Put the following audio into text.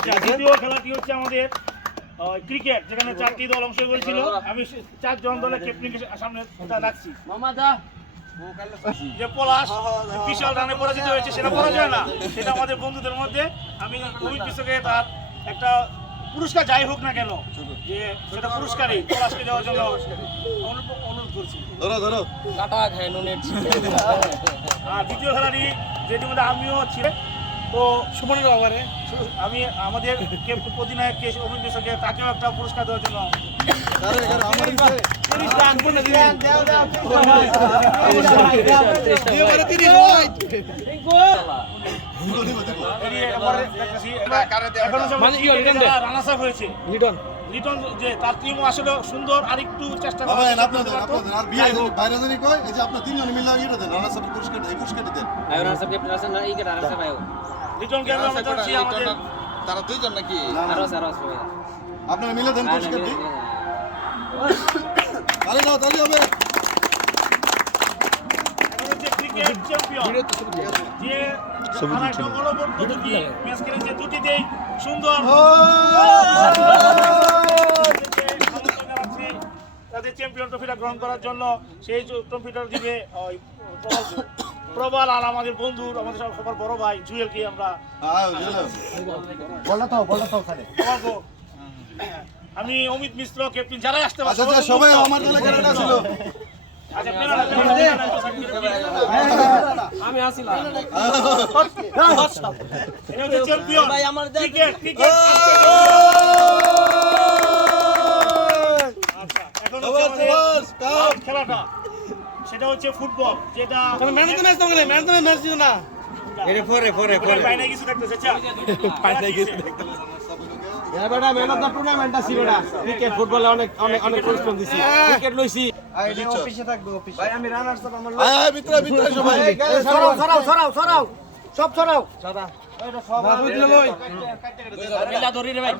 আচ্ছা, দ্বিতীয় খেলাটি হচ্ছে আমাদের ক্রিকেট, যেখানে 4টি দল অংশ করেছিল। আমি 4 জন দলের ক্যাপ্টেনকে সামনে রাখছি। যে পলাশ বিশাল রানে পরাজিত হয়েছে, সেটা পরাজয় না, সেটা আমাদের বন্ধুদের মধ্যে। আমি অমিত বিশ্বকে তার একটা পুরস্কার যাই হোক না কেন, যে সেটা পুরস্কারই পলাশকে দেওয়ার জন্য অনুরোধ করছি। আর দ্বিতীয় খেলাটি যেটির মধ্যে আমিও ছিলাম, তো সুমনের ওভারে আমি আমাদের অধিনায়ক অমিত বিশ্বকে তাকেও একটা পুরস্কার দেওয়ার জন্য লিটন, যে তার টিমও আসলে সুন্দর, আর একটু চেষ্টা করেন আপনাদের আর বাইরে জানি কই এই যে আপনারা তিনজন মিলে ইয়ে দেন রানা সাহেব পুরস্কার এই পুরস্কারটি দেন রানা সাহেব ক্যাপ্টেন আছেন না, এই কে রানা সাহেব লিটন কে আমরা ধরছি, আমাদের তারা দুইজন নাকি আরস আপনারা মিলে দেন পুরস্কারটি। তাহলে দাও, তাহলে হবে ক্রিকেট চ্যাম্পিয়ন যে একটা গণবদ্ধ দুটি ম্যাচ খেলেছে, দুটিতেই সুন্দর তাদের চ্যাম্পিয়ন ট্রফিটা গ্রহণ করার জন্য। সেই ট্রফিটা দিবে প্রবাল আর আমাদের বন্ধুর, আমাদের সবার বড় ভাই জুয়েলকে আমরা আমি অমিত মিশ্র ক্যাপ্টেন, যারাই আসতে পারছে সবাই আমার দলে খেলাটা ছিল। আমি আসিলাম চ্যাম্পিয়ন ভাই আমার ক্রিকেট ক্রিকেট। আচ্ছা, এখন খেলাটা সেটা হচ্ছে ফুটবল, যেটা ম্যান অফ দ্য ম্যাচ না, ম্যান অফ দ্য ম্যাচ দিও না, এর পরে বাইরে কিছু দেখতেছে। আচ্ছা, বাইরে কিছু দেখতেছে এবারে ম্যান অফ দ্য টুর্নামেন্টটা ছিল না। ক্রিকেট ফুটবলে অনেক অনেক অনেক পরিশ্রম দিছি, ক্রিকেট লইছি। আইডি অফিসে থাকবে, অফিস ভাই আমি রানার্স আপ আমার ভিতরে সবাই সরাও সব সরাও এটা সবাই মিলা ধরি রে ভাই।